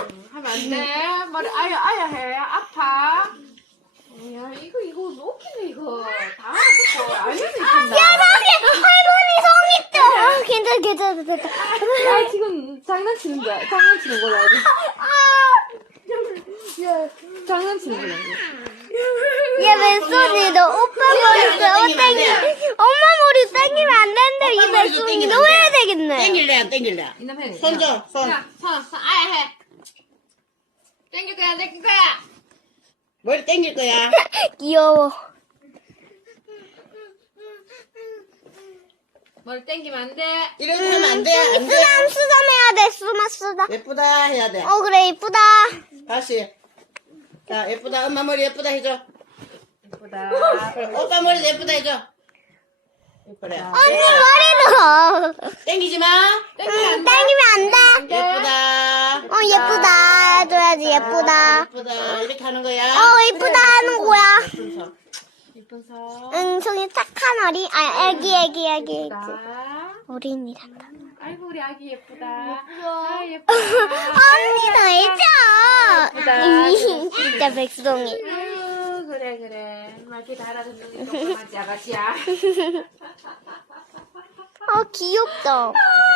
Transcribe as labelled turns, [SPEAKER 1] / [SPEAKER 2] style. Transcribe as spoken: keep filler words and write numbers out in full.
[SPEAKER 1] 하면 안 돼. 머리 아야 아야 해. 아파. 야 이거 이거 웃기네 이거. 다 알아듣고 알면서 있단다.
[SPEAKER 2] 할머니 성이 떠. 괜찮아, 괜찮아, 괜찮아.
[SPEAKER 1] 야 지금 장난치는 거야. 장난치는 거야. 야 장난치는 거야.
[SPEAKER 2] 얘 왼손이 너 오빠 머리 또 땡기. 엄마 머리 땡기면 안 되는데 이
[SPEAKER 3] 오빠 머리도
[SPEAKER 2] 왼손이
[SPEAKER 3] 땡기면
[SPEAKER 2] 너
[SPEAKER 3] 안 돼.
[SPEAKER 2] 해야 되겠네.
[SPEAKER 3] 땡길래 안 땡길래?
[SPEAKER 1] 이놈 해.
[SPEAKER 3] 손 줘, 손.
[SPEAKER 1] 야, 손, 손 아야 해. 땡길 거야, 땡길 거야.
[SPEAKER 3] 머리 땡길 거야.
[SPEAKER 2] 귀여워.
[SPEAKER 1] 머리 땡기면 안 돼.
[SPEAKER 3] 이렇게 하면 안 돼, 안 돼.
[SPEAKER 2] 쓰담 쓰담 해야 돼. 쓰마 쓰다.
[SPEAKER 3] 예쁘다 해야 돼.
[SPEAKER 2] 어 그래 이쁘다.
[SPEAKER 3] 다시. 자, 예쁘다. 엄마 머리 예쁘다 해줘.
[SPEAKER 1] 예쁘다.
[SPEAKER 3] 그래, 오빠 머리 예쁘다 해줘. 그래.
[SPEAKER 2] 언니 머리도.
[SPEAKER 3] 땡기지 마.
[SPEAKER 2] 응, 땡기면 안 돼.
[SPEAKER 3] 예쁘다.
[SPEAKER 2] 어 예쁘다 해줘야지 예쁘다.
[SPEAKER 3] 예쁘다. 이렇게 하는 거야.
[SPEAKER 2] 어 예쁘다 하는 거야.
[SPEAKER 3] 예쁜 손.
[SPEAKER 1] 예쁜 손.
[SPEAKER 2] 응 손이 착한 어리. 아 애기 애기 애기.
[SPEAKER 1] 예쁘다.
[SPEAKER 2] 어린이란다.
[SPEAKER 1] 아이고 우리 아기 예쁘다. 아 예쁘다.
[SPEAKER 2] 언니도 해줘.
[SPEAKER 1] 예쁘다.
[SPEAKER 2] 진짜 백수동이.
[SPEAKER 1] 아유, 그래 그래. 말귀 다 알아듣는 게 똑똑하지 아가씨야.
[SPEAKER 2] 어 귀엽다.